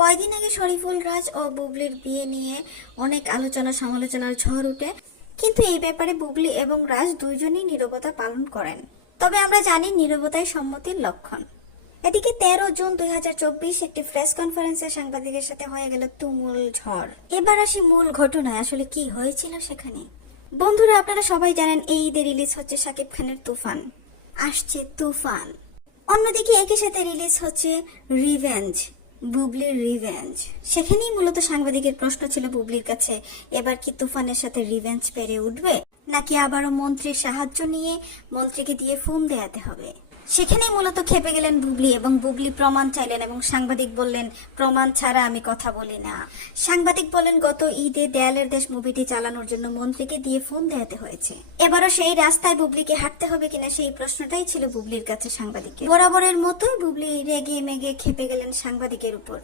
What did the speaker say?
কয়দিন আগে শরীফুল রাজ ও বুবলির বিয়ে নিয়ে অনেক আলোচনা সমালোচনার ঝড় উঠে, কিন্তু এই ব্যাপারে বুবলি এবং রাজ দুইজনই নীরবতা পালন করেন। তবে আমরা জানি নীরবতাই সম্মতির লক্ষণ। এদিকে 13 জুন 2024 একটি প্রেস কনফারেন্সে সাংবাদিকের সাথে হয়ে গেল তুমুল ঝড়। এবার আসি মূল ঘটনায়, আসলে কি হয়েছিল সেখানে। বন্ধুরা, আপনারা সবাই জানেন এই ঈদে রিলিজ হচ্ছে শাকিব খানের তুফান। আসছে তুফান। অন্যদিকে একই সাথে রিলিজ হচ্ছে রিভেঞ্জ, বুবলির রিভেঞ্জ। সেখানেই মূলত সাংবাদিকের প্রশ্ন ছিল বুবলির কাছে, এবার কি তুফানের সাথে রিভেঞ্জ পেরে উঠবে, নাকি আবারও মন্ত্রীর সাহায্য নিয়ে মন্ত্রীকে দিয়ে ফোন দেয়াতে হবে। সেখানেই মূলত খেপে গেলেন বুবলি এবং বুবলি প্রমাণ চাইলেন এবং সাংবাদিক বললেন, প্রমাণ ছাড়া আমি কথা বলি না। সাংবাদিক বলেন, গত ঈদে দেয়ালের দেশ মুভিটি চালানোর জন্য মন্ত্রীকে দিয়ে ফোন দেয়াতে হয়েছে। এবারও সেই রাস্তায় বুবলিকে হাঁটতে হবে কিনা সেই প্রশ্নটাই ছিল বুবলির কাছে সাংবাদিকের। বরাবরের মতোই বুবলি রেগে মেগে খেপে গেলেন সাংবাদিকের উপর।